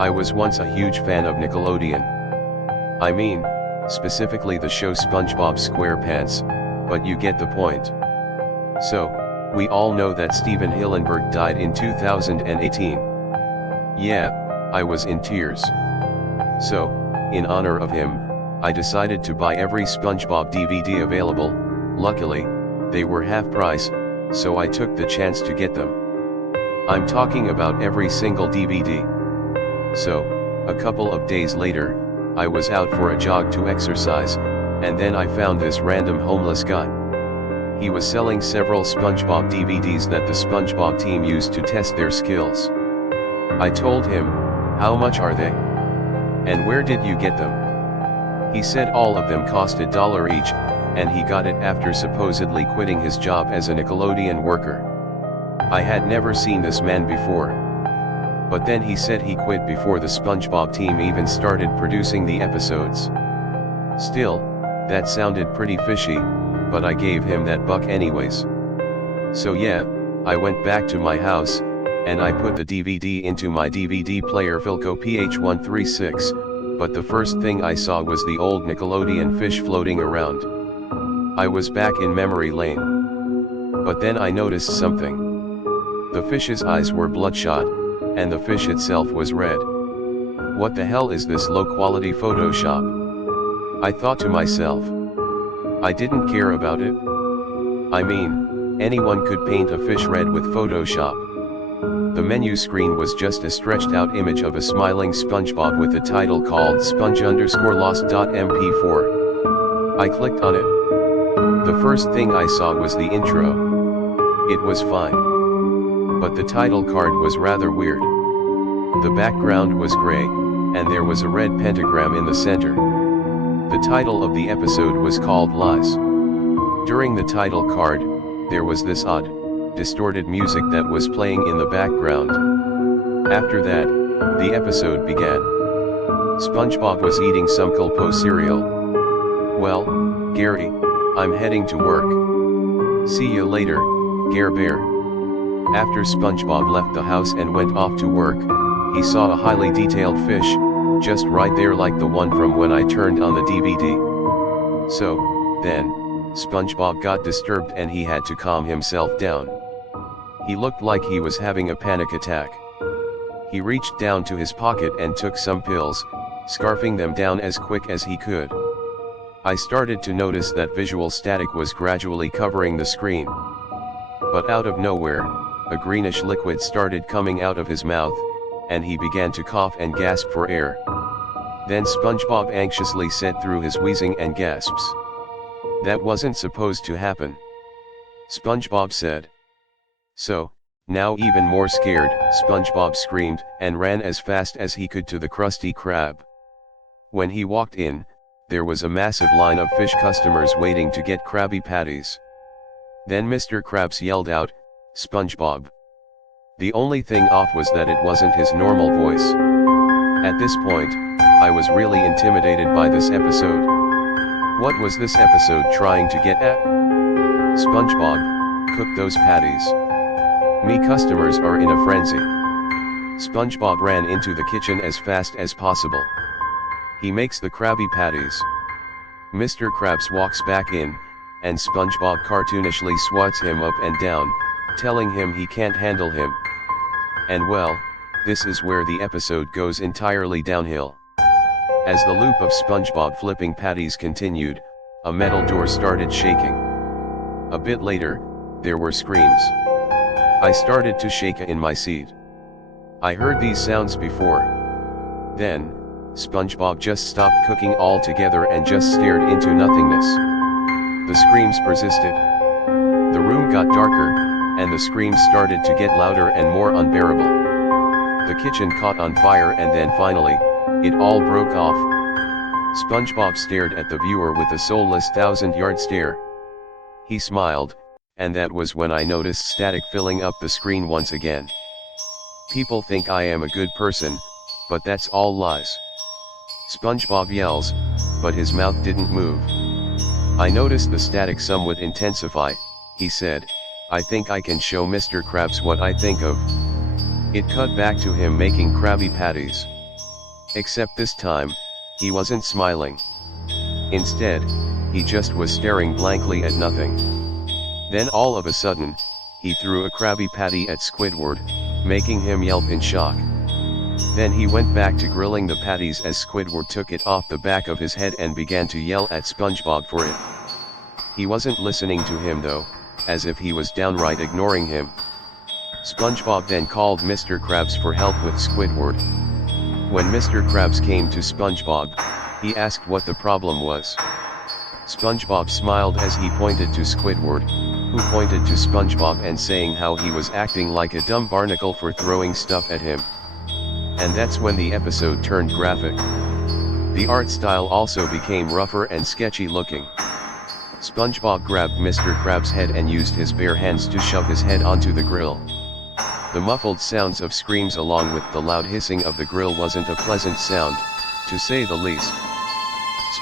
I was once a huge fan of Nickelodeon. I mean, specifically the show SpongeBob SquarePants, but you get the point. So, we all know that Steven Hillenburg died in 2018. Yeah, I was in tears. So, in honor of him, I decided to buy every SpongeBob DVD available. Luckily, they were half price, so I took the chance to get them. I'm talking about every single DVD. So, a couple of days later, I was out for a jog to exercise, and then I found this random homeless guy. He was selling several SpongeBob DVDs that the SpongeBob team used to test their skills. I told him, "How much are they? And where did you get them?" He said all of them cost $1 each, and he got it after supposedly quitting his job as a Nickelodeon worker. I had never seen this man before. But then he said he quit before the SpongeBob team even started producing the episodes. Still, that sounded pretty fishy, but I gave him that buck anyways. So yeah, I went back to my house, and I put the DVD into my DVD player Philco PH136, but the first thing I saw was the old Nickelodeon fish floating around. I was back in memory lane. But then I noticed something. The fish's eyes were bloodshot, and the fish itself was red. What the hell is this low-quality Photoshop? I thought to myself. I didn't care about it. I mean, anyone could paint a fish red with Photoshop. The menu screen was just a stretched out image of a smiling SpongeBob with a title called Sponge_Lost.mp4. I clicked on it. The first thing I saw was the intro. It was fine. But the title card was rather weird. The background was gray, and there was a red pentagram in the center. The title of the episode was called Lies. During the title card, there was this odd, distorted music that was playing in the background. After that, the episode began. SpongeBob was eating some Culpo cereal. "Well, Gary, I'm heading to work. See you later, Gare Bear." After SpongeBob left the house and went off to work, he saw a highly detailed fish, just right there like the one from when I turned on the DVD. So, then, SpongeBob got disturbed and he had to calm himself down. He looked like he was having a panic attack. He reached down to his pocket and took some pills, scarfing them down as quick as he could. I started to notice that visual static was gradually covering the screen. But out of nowhere, a greenish liquid started coming out of his mouth, and he began to cough and gasp for air. Then SpongeBob anxiously said through his wheezing and gasps, "That wasn't supposed to happen." SpongeBob said. So, now even more scared, SpongeBob screamed and ran as fast as he could to the Krusty Krab. When he walked in, there was a massive line of fish customers waiting to get Krabby Patties. Then Mr. Krabs yelled out, "SpongeBob." The only thing off was that it wasn't his normal voice. At this point, I was really intimidated by this episode. What was this episode trying to get at? "SpongeBob, cook those patties. Me customers are in a frenzy." SpongeBob ran into the kitchen as fast as possible. He makes the Krabby Patties. Mr. Krabs walks back in, and SpongeBob cartoonishly swats him up and down, telling him he can't handle him. And well, this is where the episode goes entirely downhill. As the loop of SpongeBob flipping patties continued, a metal door started shaking. A bit later, there were screams. I started to shake in my seat. I heard these sounds before. Then, SpongeBob just stopped cooking altogether and just stared into nothingness. The screams persisted. The room got darker, and the screams started to get louder and more unbearable. The kitchen caught on fire and then finally, it all broke off. SpongeBob stared at the viewer with a soulless thousand-yard stare. He smiled, and that was when I noticed static filling up the screen once again. People think I am a good person, but that's all lies. SpongeBob yells, but his mouth didn't move. I noticed the static somewhat intensify. He said, "I think I can show Mr. Krabs what I think of." It cut back to him making Krabby Patties. Except this time, he wasn't smiling. Instead, he just was staring blankly at nothing. Then all of a sudden, he threw a Krabby Patty at Squidward, making him yelp in shock. Then he went back to grilling the patties as Squidward took it off the back of his head and began to yell at SpongeBob for it. He wasn't listening to him though, as if he was downright ignoring him. SpongeBob then called Mr. Krabs for help with Squidward. When Mr. Krabs came to SpongeBob, he asked what the problem was. SpongeBob smiled as he pointed to Squidward, who pointed to SpongeBob and saying how he was acting like a dumb barnacle for throwing stuff at him. And that's when the episode turned graphic. The art style also became rougher and sketchy looking. SpongeBob grabbed Mr. Krabs' head and used his bare hands to shove his head onto the grill. The muffled sounds of screams along with the loud hissing of the grill wasn't a pleasant sound, to say the least.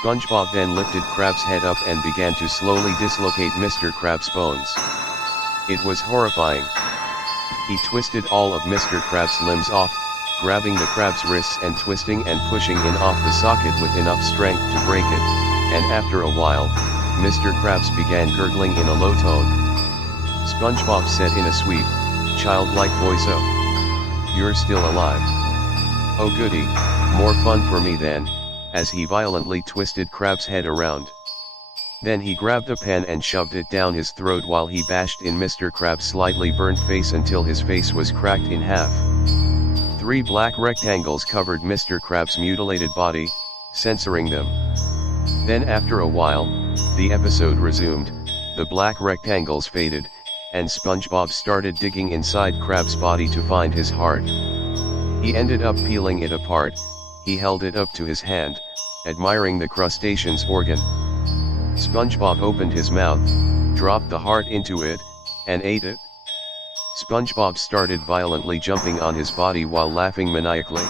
SpongeBob then lifted Krabs' head up and began to slowly dislocate Mr. Krabs' bones. It was horrifying. He twisted all of Mr. Krabs' limbs off, grabbing the crab's wrists and twisting and pushing in off the socket with enough strength to break it, and after a while, Mr. Krabs began gurgling in a low tone. SpongeBob said in a sweet, childlike voice, "Oh, you're still alive. Oh goody, more fun for me then," as he violently twisted Krabs' head around. Then he grabbed a pen and shoved it down his throat while he bashed in Mr. Krabs' slightly burnt face until his face was cracked in half. 3 black rectangles covered Mr. Krabs' mutilated body, censoring them. Then after a while, the episode resumed, the black rectangles faded, and SpongeBob started digging inside Krabs' body to find his heart. He ended up peeling it apart. He held it up to his hand, admiring the crustacean's organ. SpongeBob opened his mouth, dropped the heart into it, and ate it. SpongeBob started violently jumping on his body while laughing maniacally.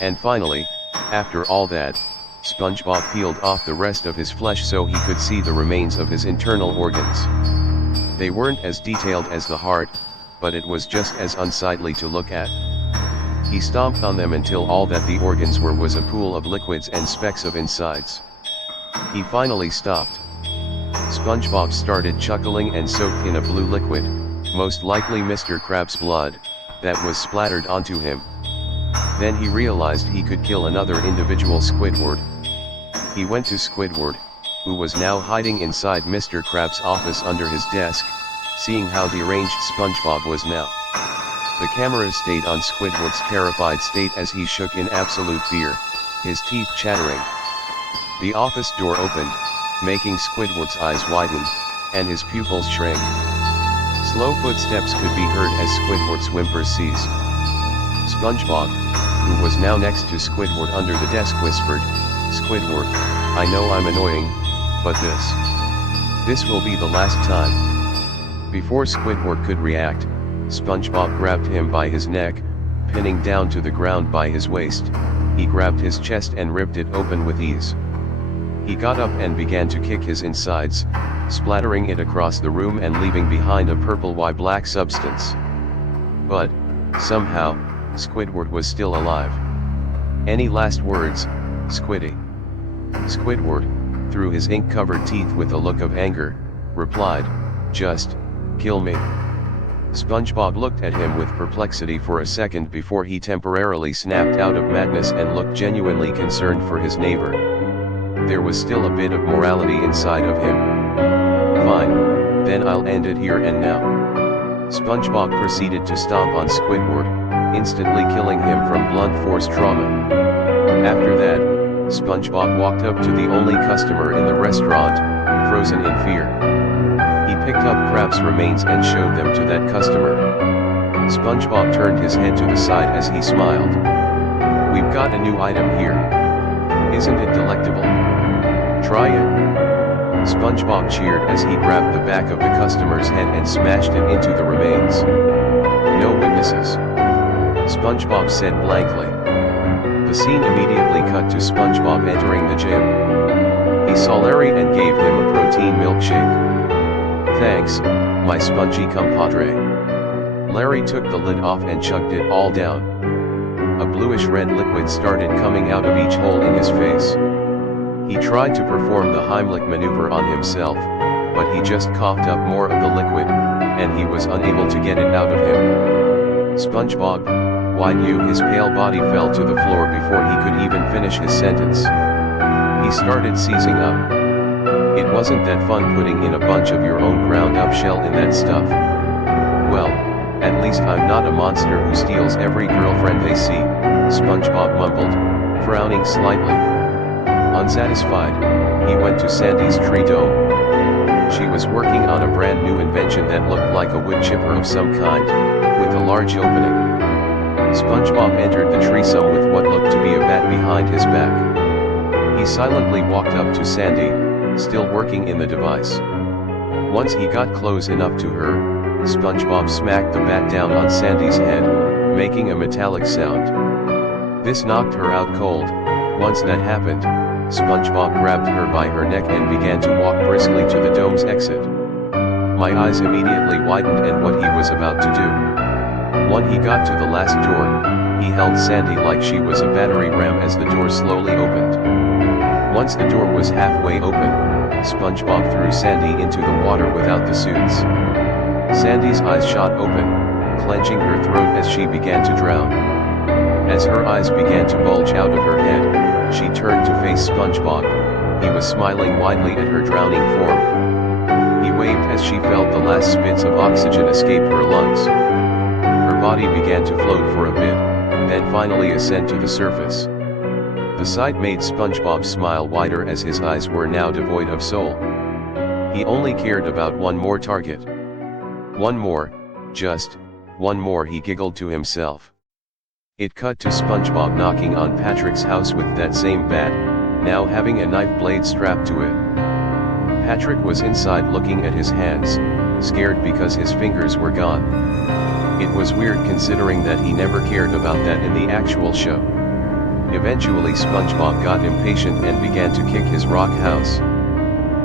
And finally, after all that, SpongeBob peeled off the rest of his flesh so he could see the remains of his internal organs. They weren't as detailed as the heart, but it was just as unsightly to look at. He stomped on them until all that the organs were was a pool of liquids and specks of insides. He finally stopped. SpongeBob started chuckling and soaked in a blue liquid, most likely Mr. Krabs' blood, that was splattered onto him. Then he realized he could kill another individual Squidward. He went to Squidward, who was now hiding inside Mr. Krabs' office under his desk, seeing how deranged SpongeBob was now. The camera stayed on Squidward's terrified state as he shook in absolute fear, his teeth chattering. The office door opened, making Squidward's eyes widen, and his pupils shrink. Slow footsteps could be heard as Squidward's whimpers ceased. SpongeBob, who was now next to Squidward under the desk, whispered, "Squidward, I know I'm annoying, but this will be the last time." Before Squidward could react, SpongeBob grabbed him by his neck, pinning down to the ground by his waist. He grabbed his chest and ripped it open with ease. He got up and began to kick his insides, splattering it across the room and leaving behind a purple-black substance. But, somehow, Squidward was still alive. "Any last words, Squiddy?" Squidward, through his ink-covered teeth with a look of anger, replied, "Just kill me." SpongeBob looked at him with perplexity for a second before he temporarily snapped out of madness and looked genuinely concerned for his neighbor. There was still a bit of morality inside of him. "Fine, then I'll end it here and now." SpongeBob proceeded to stomp on Squidward, instantly killing him from blunt force trauma. After that, SpongeBob walked up to the only customer in the restaurant, frozen in fear. He picked up Krabs' remains and showed them to that customer. SpongeBob turned his head to the side as he smiled. "We've got a new item here. Isn't it delectable? Try it." SpongeBob cheered as he grabbed the back of the customer's head and smashed it into the remains. "No witnesses," SpongeBob said blankly. The scene immediately cut to SpongeBob entering the gym. He saw Larry and gave him a protein milkshake. "Thanks, my spongy compadre." Larry took the lid off and chugged it all down. a bluish-red liquid started coming out of each hole in his face. He tried to perform the Heimlich maneuver on himself, but he just coughed up more of the liquid, and he was unable to get it out of him. SpongeBob, why'd you? His pale body fell to the floor before he could even finish his sentence. He started seizing up. It wasn't that fun putting in a bunch of your own ground-up shell in that stuff. Well, at least I'm not a monster who steals every girlfriend they see, SpongeBob mumbled, frowning slightly. Unsatisfied, he went to Sandy's tree dome. She was working on a brand new invention that looked like a wood chipper of some kind, with a large opening. SpongeBob entered the tree some with what looked to be a bat behind his back. He silently walked up to Sandy, still working in the device. Once he got close enough to her, SpongeBob smacked the bat down on Sandy's head, making a metallic sound. This knocked her out cold. Once that happened, SpongeBob grabbed her by her neck and began to walk briskly to the dome's exit. My eyes immediately widened and what he was about to do. When he got to the last door, he held Sandy like she was a battery ram as the door slowly opened. Once the door was halfway open, SpongeBob threw Sandy into the water without the suits. Sandy's eyes shot open, clenching her throat as she began to drown. As her eyes began to bulge out of her head, she turned to face SpongeBob. He was smiling widely at her drowning form. He waved as she felt the last spits of oxygen escape her lungs. Her body began to float for a bit, then finally ascend to the surface. The sight made SpongeBob smile wider as his eyes were now devoid of soul. He only cared about one more target. One more, just one more, he giggled to himself. It cut to SpongeBob knocking on Patrick's house with that same bat, now having a knife blade strapped to it. Patrick was inside looking at his hands, scared because his fingers were gone. It was weird considering that he never cared about that in the actual show. Eventually SpongeBob got impatient and began to kick his rock house.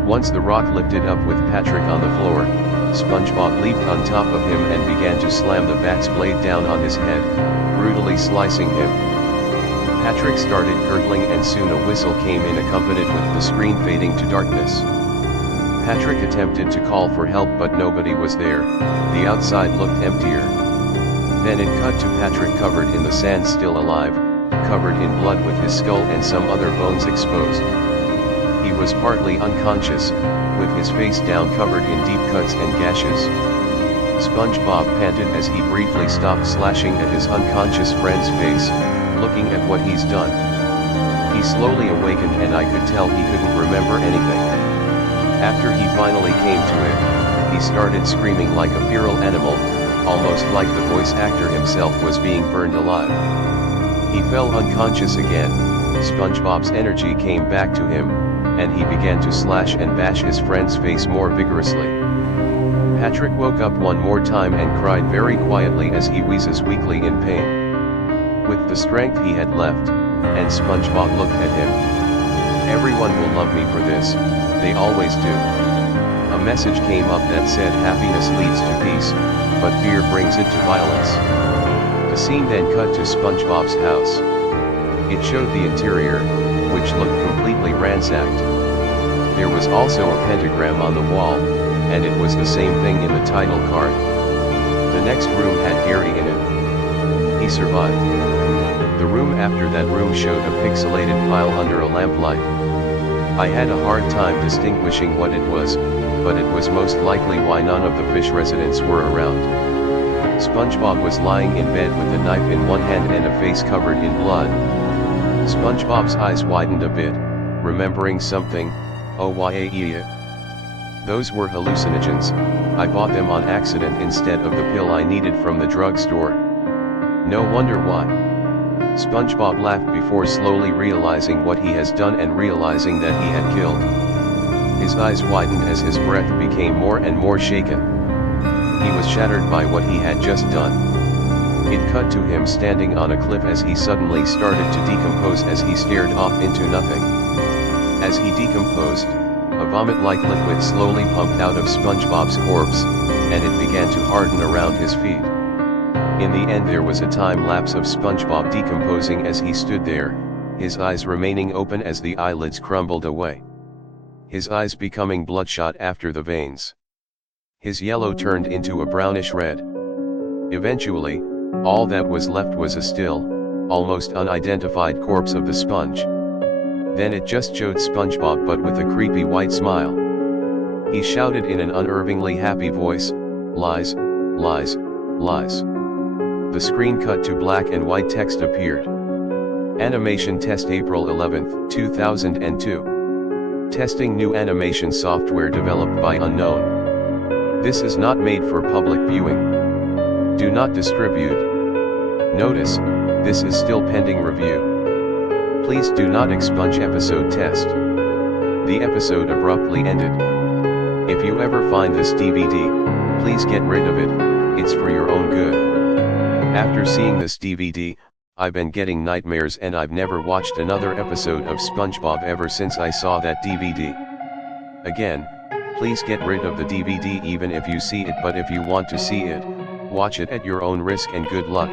Once the rock lifted up with Patrick on the floor, SpongeBob leaped on top of him and began to slam the bat's blade down on his head, brutally slicing him. Patrick started gurgling and soon a whistle came in accompanied with the screen fading to darkness. Patrick attempted to call for help but nobody was there, the outside looked emptier. Then it cut to Patrick covered in the sand still alive, covered in blood with his skull and some other bones exposed. He was partly unconscious, with his face down covered in deep cuts and gashes. SpongeBob panted as he briefly stopped slashing at his unconscious friend's face, looking at what he's done. He slowly awakened and I could tell he couldn't remember anything. After he finally came to it, he started screaming like a feral animal, almost like the voice actor himself was being burned alive. He fell unconscious again. SpongeBob's energy came back to him, and he began to slash and bash his friend's face more vigorously. Patrick woke up one more time and cried very quietly as he wheezes weakly in pain. With the strength he had left, and SpongeBob looked at him. Everyone will love me for this, they always do. A message came up that said happiness leads to peace, but fear brings it to violence. The scene then cut to SpongeBob's house. It showed the interior, which looked completely ransacked. There was also a pentagram on the wall, and it was the same thing in the title card. The next room had Gary in it. He survived. The room after that room showed a pixelated pile under a lamplight. I had a hard time distinguishing what it was, but it was most likely why none of the fish residents were around. SpongeBob was lying in bed with a knife in one hand and a face covered in blood. SpongeBob's eyes widened a bit, remembering something. Oh yeah. Those were hallucinogens. I bought them on accident instead of the pill I needed from the drugstore. No wonder why. SpongeBob laughed before slowly realizing what he has done and realizing that he had killed. His eyes widened as his breath became more and more shaken. He was shattered by what he had just done. It cut to him standing on a cliff as he suddenly started to decompose as he stared off into nothing. As he decomposed, a vomit-like liquid slowly pumped out of SpongeBob's corpse, and it began to harden around his feet. In the end there was a time lapse of SpongeBob decomposing as he stood there, his eyes remaining open as the eyelids crumbled away. His eyes becoming bloodshot after the veins. His yellow turned into a brownish red. Eventually, all that was left was a still, almost unidentified corpse of the sponge. Then it just showed SpongeBob but with a creepy white smile. He shouted in an unnervingly happy voice, "Lies, lies, lies." The screen cut to black and white text appeared. Animation test April 11, 2002. Testing new animation software developed by unknown. This is not made for public viewing. Do not distribute. Notice, this is still pending review. Please do not expunge episode test. The episode abruptly ended. If you ever find this DVD, please get rid of it, it's for your own good. After seeing this DVD, I've been getting nightmares and I've never watched another episode of SpongeBob ever since I saw that DVD. Again, please get rid of the DVD even if you see it, but if you want to see it, watch it at your own risk and good luck.